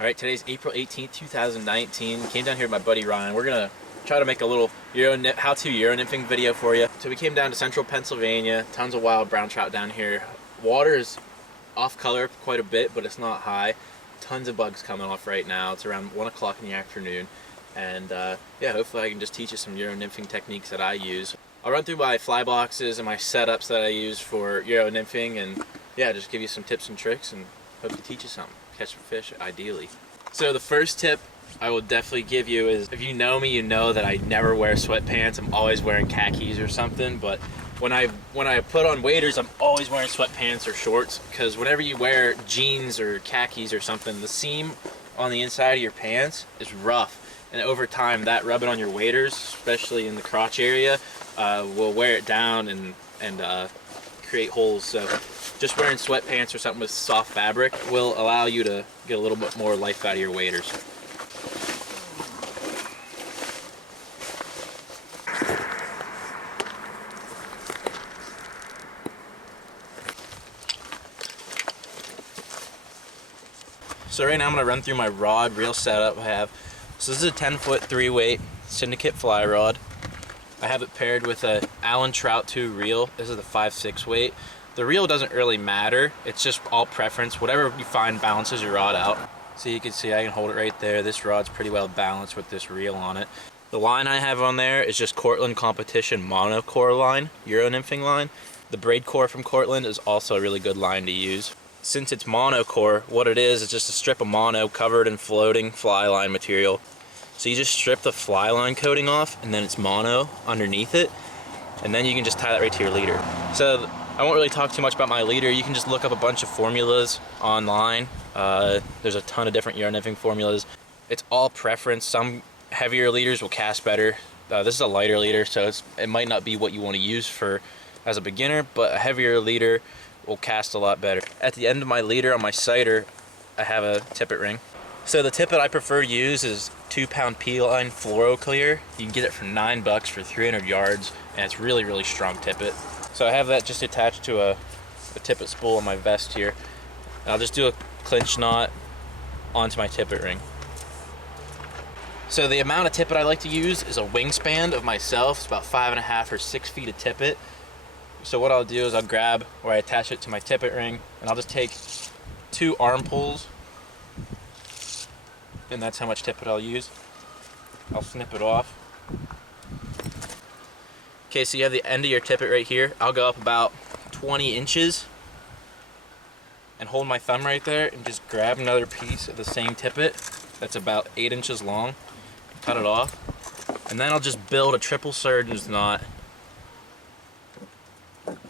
Alright, today's April 18th, 2019. Came down here with my buddy Ryan. We're gonna try to make a little how-to Euro-nymphing video for you. So we came down to central Pennsylvania, tons of wild brown trout down here. Water is off color quite a bit, but it's not high. Tons of bugs coming off right now. It's around 1 o'clock in the afternoon. And yeah, hopefully I can just teach you some Euro-nymphing techniques that I use. I'll run through my fly boxes and my setups that I use for Euro-nymphing, and yeah, just give you some tips and tricks and hope to teach you something. Catch some fish, ideally. So the first tip I will definitely give you is, if you know me, you know that I never wear sweatpants. I'm always wearing khakis or something, but when I put on waders, I'm always wearing sweatpants or shorts, because whenever you wear jeans or khakis or something, the seam on the inside of your pants is rough, and over time that rubbing on your waders, especially in the crotch area, will wear it down and create holes. So just wearing sweatpants or something with soft fabric will allow you to get a little bit more life out of your waders. So right now I'm going to run through my rod reel setup I have. So this is a 10-foot 3-weight syndicate fly rod. I have it paired with a Allen Trout 2 reel. This is the 5/6 weight. The reel doesn't really matter, it's just all preference. Whatever you find balances your rod out. So you can see I can hold it right there. This rod's pretty well balanced with this reel on it. The line I have on there is just Cortland Competition monocore line, Euro-nymphing line. The braid core from Cortland is also a really good line to use. Since it's monocore, what it is just a strip of mono covered in floating fly line material. So you just strip the fly line coating off, and then it's mono underneath it, and then you can just tie that right to your leader. So I won't really talk too much about my leader. You can just look up a bunch of formulas online. There's a ton of different Euro-nymphing formulas. It's all preference. Some heavier leaders will cast better. This is a lighter leader, so it might not be what you want to use for as a beginner, but a heavier leader will cast a lot better. At the end of my leader on my sighter, I have a tippet ring. So the tippet I prefer to use is 2-pound P-line fluoro clear. You can get it for $9 for 300 yards, and it's really, really strong tippet. So I have that just attached to a tippet spool on my vest here. And I'll just do a clinch knot onto my tippet ring. So the amount of tippet I like to use is a wingspan of myself. It's about 5.5 or 6 feet of tippet. So what I'll do is I'll grab where I attach it to my tippet ring, and I'll just take 2 arm pulls, and that's how much tippet I'll use. I'll snip it off. Okay, so you have the end of your tippet right here. I'll go up about 20 inches and hold my thumb right there and just grab another piece of the same tippet that's about 8 inches long, cut it off, and then I'll just build a triple surgeon's knot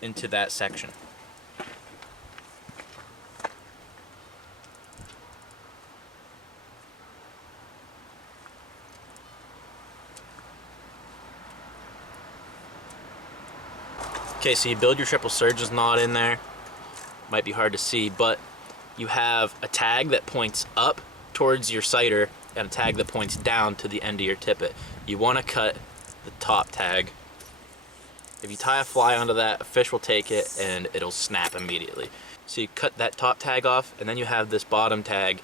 into that section. Okay, so you build your triple surgeon's knot in there. Might be hard to see, but you have a tag that points up towards your sighter and a tag that points down to the end of your tippet. You want to cut the top tag. If you tie a fly onto that, a fish will take it and it'll snap immediately. So you cut that top tag off, and then you have this bottom tag.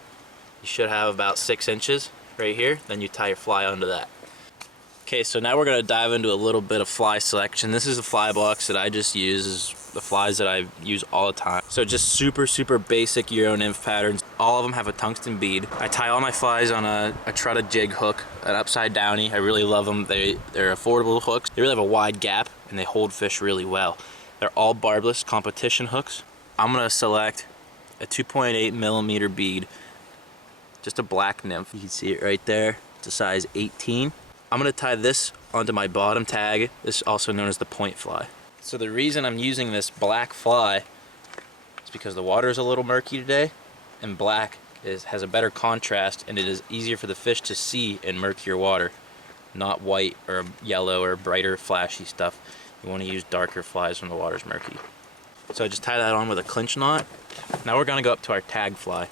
You should have about 6 inches right here. Then you tie your fly onto that. Okay, so now we're going to dive into a little bit of fly selection. This is a fly box that I just use, is the flies that I use all the time. So just super basic Euro-nymph patterns. All of them have a tungsten bead. I tie all my flies on a trutted jig hook, an upside downy. I really love them. They're affordable hooks. They really have a wide gap and they hold fish really well. They're all barbless competition hooks. I'm going to select a 2.8 millimeter bead, just a black nymph. You can see it right there. It's a size 18. I'm going to tie this onto my bottom tag. This is also known as the point fly. So the reason I'm using this black fly is because the water is a little murky today, and black has a better contrast, and it is easier for the fish to see in murkier water, not white or yellow or brighter flashy stuff. You want to use darker flies when the water's murky. So I just tie that on with a clinch knot. Now we're going to go up to our tag fly.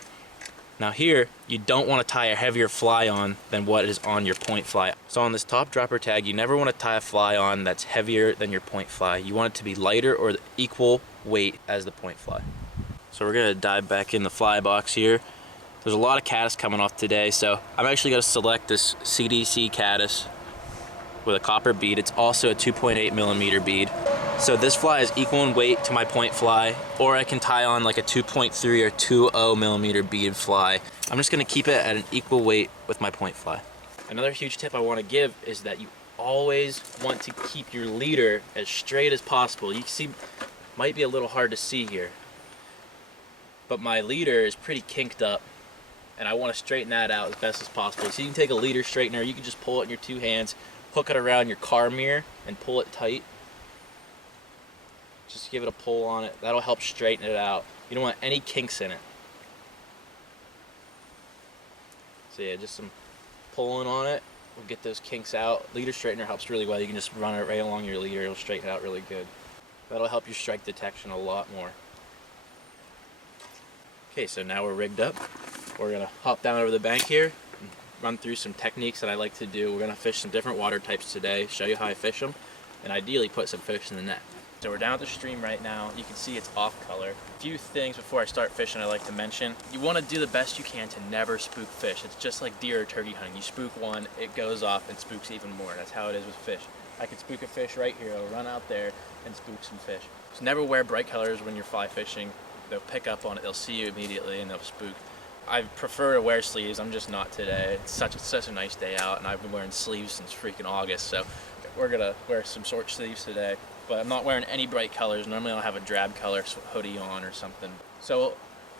Now here, you don't want to tie a heavier fly on than what is on your point fly. So on this top dropper tag, you never want to tie a fly on that's heavier than your point fly. You want it to be lighter or equal weight as the point fly. So we're going to dive back in the fly box here. There's a lot of caddis coming off today, so I'm actually going to select this CDC caddis with a copper bead. It's also a 2.8 millimeter bead. So this fly is equal in weight to my point fly, or I can tie on like a 2.3 or 2.0 millimeter bead fly. I'm just going to keep it at an equal weight with my point fly. Another huge tip I want to give is that you always want to keep your leader as straight as possible. You can see, might be a little hard to see here, but my leader is pretty kinked up, and I want to straighten that out as best as possible. So you can take a leader straightener, you can just pull it in your two hands, hook it around your car mirror, and pull it tight. Just give it a pull on it. That'll help straighten it out. You don't want any kinks in it. So yeah, just some pulling on it will get those kinks out. Leader straightener helps really well. You can just run it right along your leader. It'll straighten it out really good. That'll help your strike detection a lot more. Okay, so now we're rigged up. We're gonna hop down over the bank here and run through some techniques that I like to do. We're gonna fish some different water types today, show you how I fish them, and ideally put some fish in the net. So we're down at the stream right now. You can see it's off color. A few things before I start fishing I like to mention. You want to do the best you can to never spook fish. It's just like deer or turkey hunting. You spook one, it goes off and spooks even more. That's how it is with fish. I can spook a fish right here. I'll run out there and spook some fish. So never wear bright colors when you're fly fishing. They'll pick up on it. They'll see you immediately and they'll spook. I prefer to wear sleeves. I'm just not today. It's such a nice day out, and I've been wearing sleeves since freaking August. So we're gonna wear some short sleeves today. But I'm not wearing any bright colors. Normally I'll have a drab color hoodie on or something. So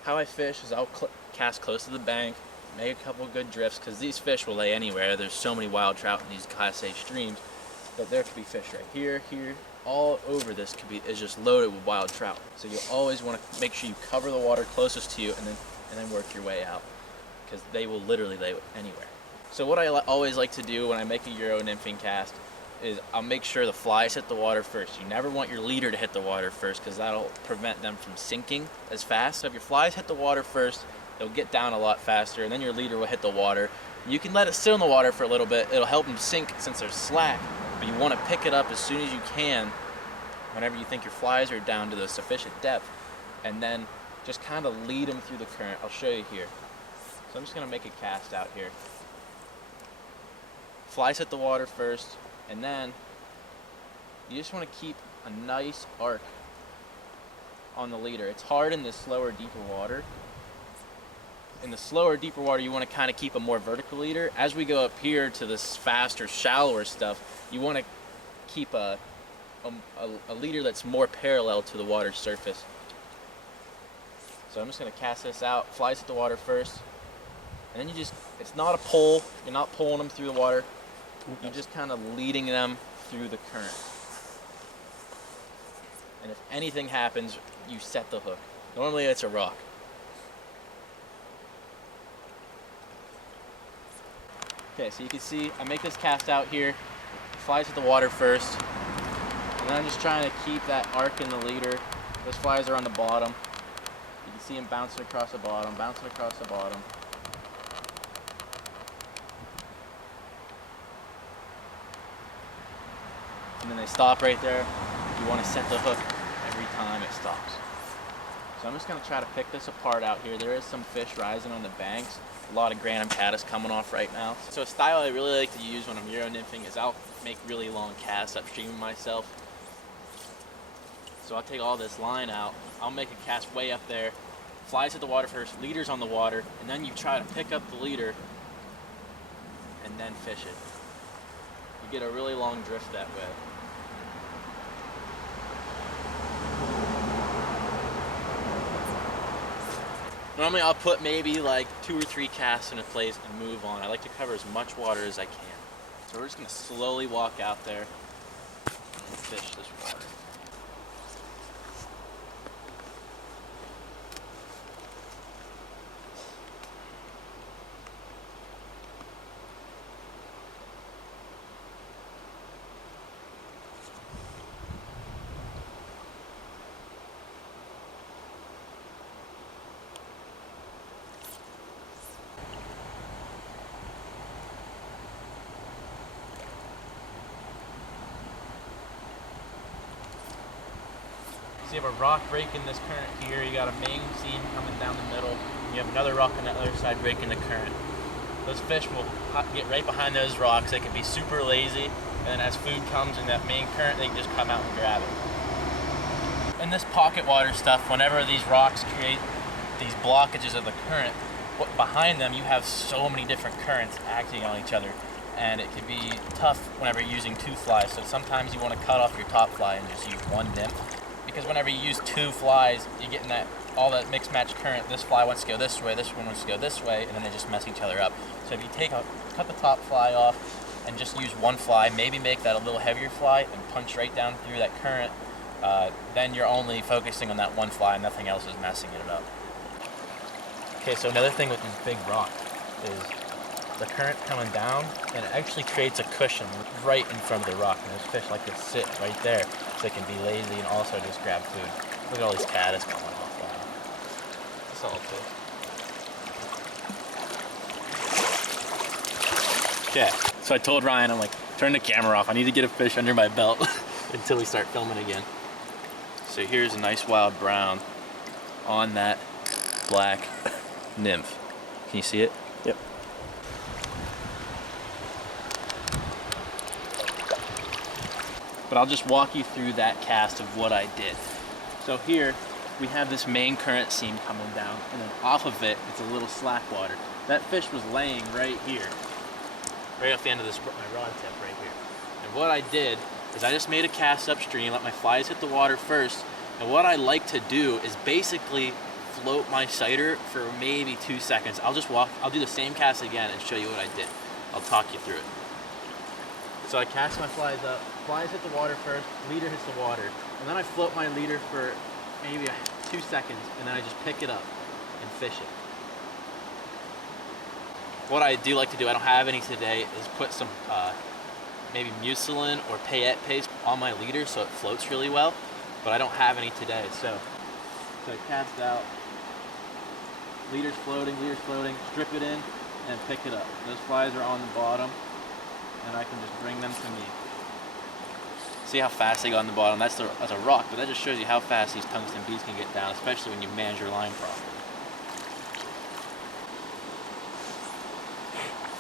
how I fish is I'll cast close to the bank, make a couple good drifts, because these fish will lay anywhere. There's so many wild trout in these Class A streams that there could be fish right here, all over this is just loaded with wild trout. So you always want to make sure you cover the water closest to you and then work your way out, because they will literally lay anywhere. So what I always like to do when I make a Euro-nymphing cast is I'll make sure the flies hit the water first. You never want your leader to hit the water first, because that'll prevent them from sinking as fast. So if your flies hit the water first, they'll get down a lot faster, and then your leader will hit the water. You can let it sit in the water for a little bit. It'll help them sink since they're slack, but you want to pick it up as soon as you can whenever you think your flies are down to the sufficient depth, and then just kind of lead them through the current. I'll show you here. So I'm just going to make a cast out here. Flies hit the water first, and then you just want to keep a nice arc on the leader. It's hard in the slower, deeper water. In the slower, deeper water, you want to kind of keep a more vertical leader. As we go up here to this faster, shallower stuff, you want to keep a leader that's more parallel to the water's surface. So I'm just going to cast this out. Flies hit the water first, and then it's not a pull. You're not pulling them through the water. You're just kind of leading them through the current. And if anything happens, you set the hook. Normally it's a rock. Okay, so you can see I make this cast out here. Flies hit the water first. And then I'm just trying to keep that arc in the leader. Those flies are on the bottom. You can see them bouncing across the bottom, bouncing across the bottom. And then they stop right there. You want to set the hook every time it stops. So I'm just going to try to pick this apart out here. There is some fish rising on the banks. A lot of Granum caddis coming off right now. So a style I really like to use when I'm Euro-nymphing is I'll make really long casts upstream myself. So I'll take all this line out. I'll make a cast way up there. Flies hit the water first, leader's on the water, and then you try to pick up the leader and then fish it. You get a really long drift that way. Normally I'll put maybe like 2 or 3 casts into place and move on. I like to cover as much water as I can. So we're just going to slowly walk out there and fish this water. So you have a rock break in this current here, you got a main seam coming down the middle, and you have another rock on that other side breaking the current. Those fish will get right behind those rocks. They can be super lazy, and then as food comes in that main current, they can just come out and grab it. In this pocket water stuff, whenever these rocks create these blockages of the current, behind them you have so many different currents acting on each other, and it can be tough whenever you're using two flies. So sometimes you want to cut off your top fly and just use one nymph, because whenever you use two flies, you're getting all that mixed match current. This fly wants to go this way, this one wants to go this way, and then they just mess each other up. So if you cut the top fly off and just use one fly, maybe make that a little heavier fly and punch right down through that current, then you're only focusing on that one fly and nothing else is messing it up. Okay, so another thing with these big rocks is the current coming down, and it actually creates a cushion right in front of the rock, and those fish like to sit right there so they can be lazy and also just grab food. Look at all these caddis going off. That's all it is. Okay, so I told Ryan, I'm like, turn the camera off. I need to get a fish under my belt until we start filming again. So here's a nice wild brown on that black nymph. Can you see it? Yep. But I'll just walk you through that cast of what I did. So here we have this main current seam coming down, and then off of it, it's a little slack water. That fish was laying right here, right off the end of my rod tip right here. And what I did is I just made a cast upstream, let my flies hit the water first, and what I like to do is basically float my sighter for maybe 2 seconds. I'll do the same cast again and show you what I did. I'll talk you through it. So I cast my flies up, flies hit the water first, leader hits the water, and then I float my leader for maybe 2 seconds, and then I just pick it up and fish it. What I do like to do, I don't have any today, is put some maybe mucilin or payette paste on my leader so it floats really well, but I don't have any today. So I cast out, leader's floating, strip it in, and pick it up. Those flies are on the bottom, and I can just bring them to me. See how fast they go on the bottom? That's a rock, but that just shows you how fast these tungsten beads can get down, especially when you manage your line properly.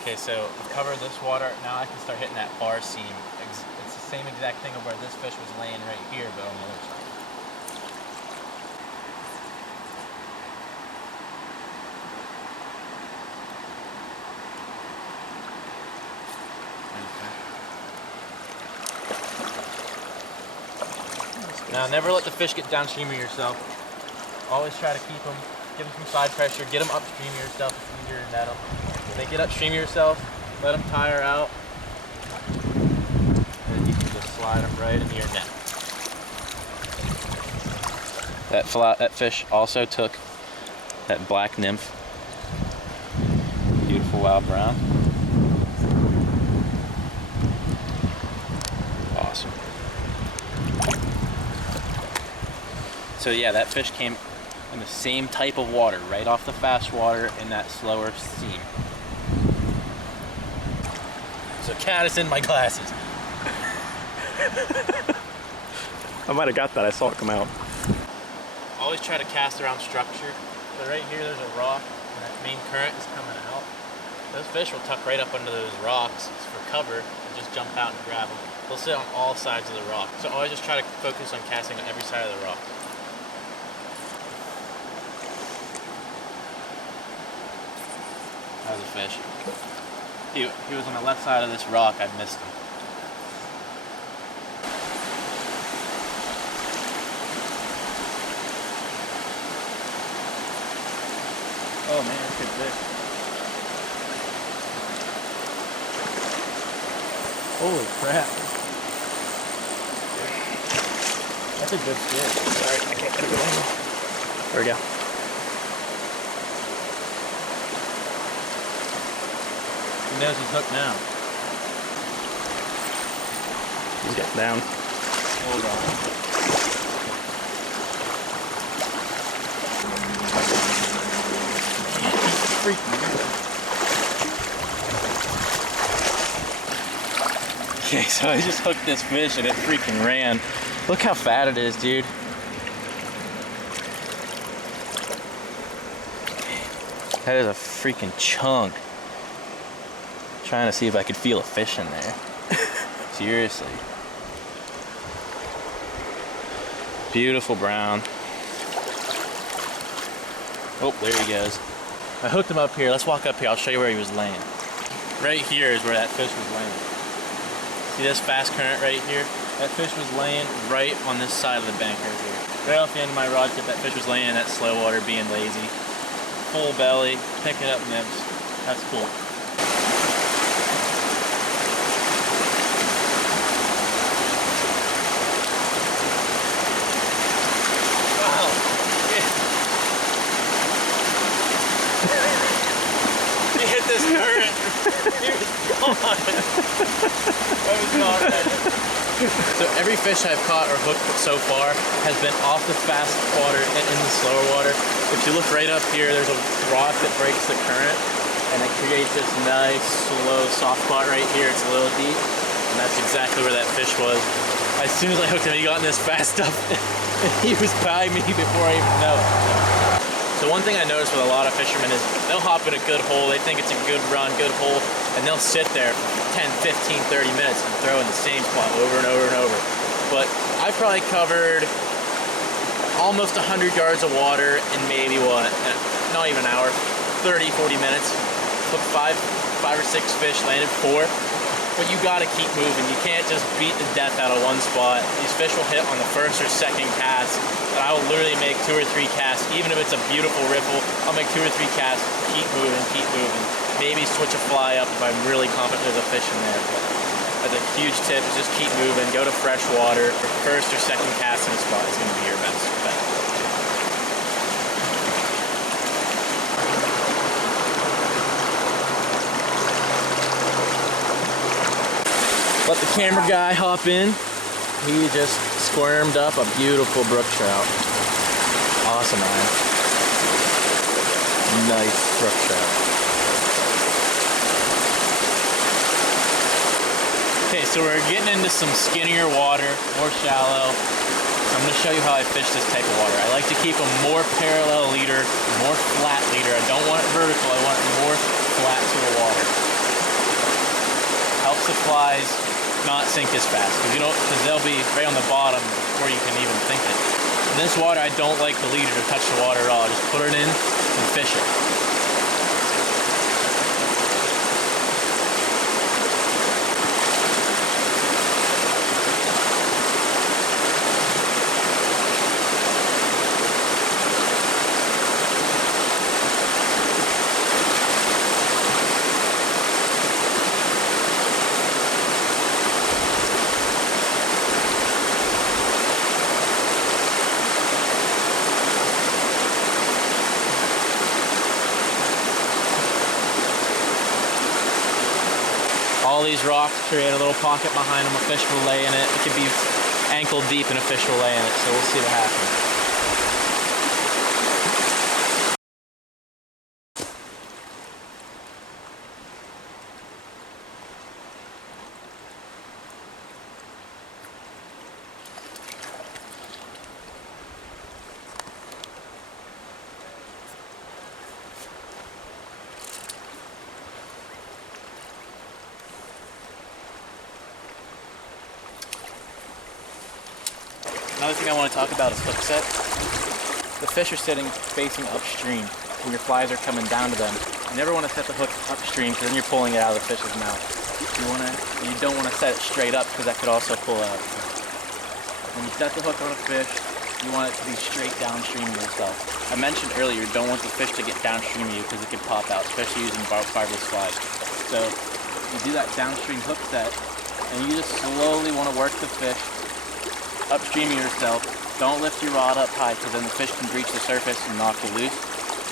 Okay, so I've covered this water. Now I can start hitting that bar seam. It's the same exact thing of where this fish was laying right here, but on the other side. Now never let the fish get downstream of yourself. Always try to keep them, give them some side pressure, get them upstream of yourself. It's easier to net them. When they get upstream of yourself, let them tire out, and you can just slide them right into your net. That fish also took that black nymph. Beautiful wild brown. Awesome. So yeah, that fish came in the same type of water, right off the fast water in that slower seam. So caddis in my glasses. I might have got that. I saw it come out. Always try to cast around structure. So right here there's a rock and that main current is coming out. Those fish will tuck right up under those rocks for cover and just jump out and grab them. They'll sit on all sides of the rock. So always just try to focus on casting on every side of the rock. That was a fish. He was on the left side of this rock. I missed him. Oh man, that's a good fish. Holy crap. That's a good fish. Sorry, I can't get a good angle. There we go. He knows he's hooked now. He's getting down. Hold on. Okay, so I just hooked this fish and it freaking ran. Look how fat it is, dude. That is a freaking chunk. Trying to see if I could feel a fish in there. Seriously. Beautiful brown. Oh, there he goes. I hooked him up here. Let's walk up here. I'll show you where he was laying. Right here is where that fish was laying. See this fast current right here? That fish was laying right on this side of the bank right here. Right off the end of my rod tip, that fish was laying in that slow water being lazy. Full belly, picking up nymphs. That's cool. Wow. He hit this current. He was gone. That was not right. So every fish I've caught or hooked so far has been off the fast water and in the slower water. If you look right up here, there's a rock that breaks the current and it creates this nice, slow, soft spot right here. It's a little deep, and that's exactly where that fish was. As soon as I hooked him, he got in this fast stuff and he was by me before I even know. So one thing I noticed with a lot of fishermen is they'll hop in a good hole, they think it's a good run, good hole, and they'll sit there for 10, 15, 30 minutes and throw in the same spot over and over and over. But I've probably covered almost 100 yards of water in maybe what, not even an hour, 30, 40 minutes. Hooked five or six fish, landed 4. But you gotta keep moving. You can't just beat the death out of one spot. These fish will hit on the first or second cast. And I will literally make 2 or 3 casts. Even if it's a beautiful riffle, I'll make 2 or 3 casts, keep moving, keep moving. Maybe switch a fly up if I'm really confident there's a fish in there. But that's a huge tip, is just keep moving, go to fresh water. For first or second cast in a spot is gonna be your best bet. Let the camera guy hop in. He just squirmed up a beautiful brook trout. Awesome, man. Nice brook trout. Okay, so we're getting into some skinnier water, more shallow. I'm going to show you how I fish this type of water. I like to keep a more parallel leader, more flat leader. I don't want it vertical, I want it more flat to the water. Helps the flies not sink as fast, because they'll be right on the bottom before you can even think it. In this water, I don't like the leader to touch the water at all. Just put it in and fish it. All these rocks create a little pocket behind them. A fish will lay in it. It could be ankle deep and a fish will lay in it. So we'll see what happens. Another thing I want to talk about is hook set. The fish are sitting facing upstream and your flies are coming down to them. You never want to set the hook upstream because then you're pulling it out of the fish's mouth. You don't want to set it straight up because that could also pull out. When you set the hook on a fish, you want it to be straight downstream of yourself. I mentioned earlier, you don't want the fish to get downstream of you because it can pop out, especially using fiberless flies. So you do that downstream hook set and you just slowly want to work the fish upstream of yourself. Don't lift your rod up high because then the fish can breach the surface and knock you loose.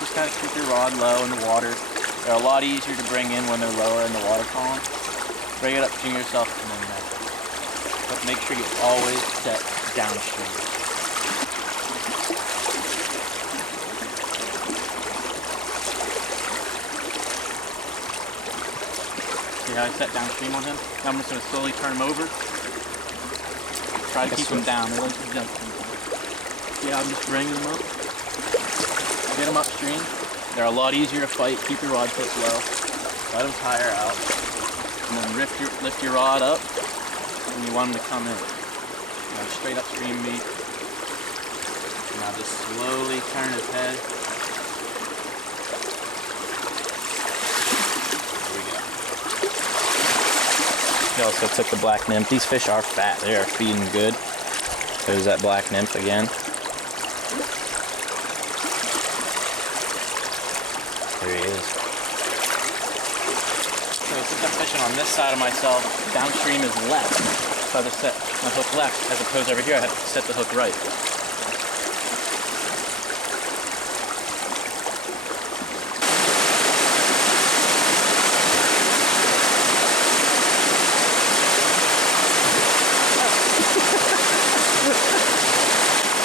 Just kind of keep your rod low in the water. They're a lot easier to bring in when they're lower in the water column. Bring it upstream yourself and then but make sure you always set downstream. See how I set downstream on him? Now I'm just going to slowly turn him over. Try to keep them down. They like to jump sometimes. Yeah, I'm just bringing them up. Get them upstream. They're a lot easier to fight. Keep your rod tips low. Let them tire out. And then lift your rod up when you want them to come in. Now straight upstream beat. Now just slowly turn his head. There we go. We also took the black nymph. These fish are fat. They are feeding good. There's that black nymph again. There he is. So since I'm fishing on this side of myself, downstream is left. So I have to set my hook left, as opposed to over here I have to set the hook right.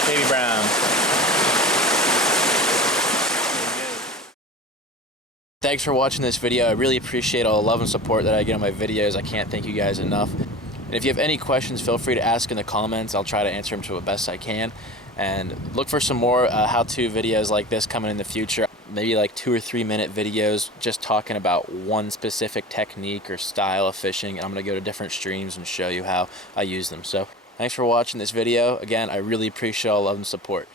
Baby brown. Thanks for watching this video. I really appreciate all the love and support that I get on my videos. I can't thank you guys enough. And if you have any questions, feel free to ask in the comments. I'll try to answer them to the best I can. And look for some more how-to videos like this coming in the future. Maybe like 2 or 3 minute videos just talking about one specific technique or style of fishing. I'm going to go to different streams and show you how I use them. So thanks for watching this video. Again, I really appreciate all the love and support.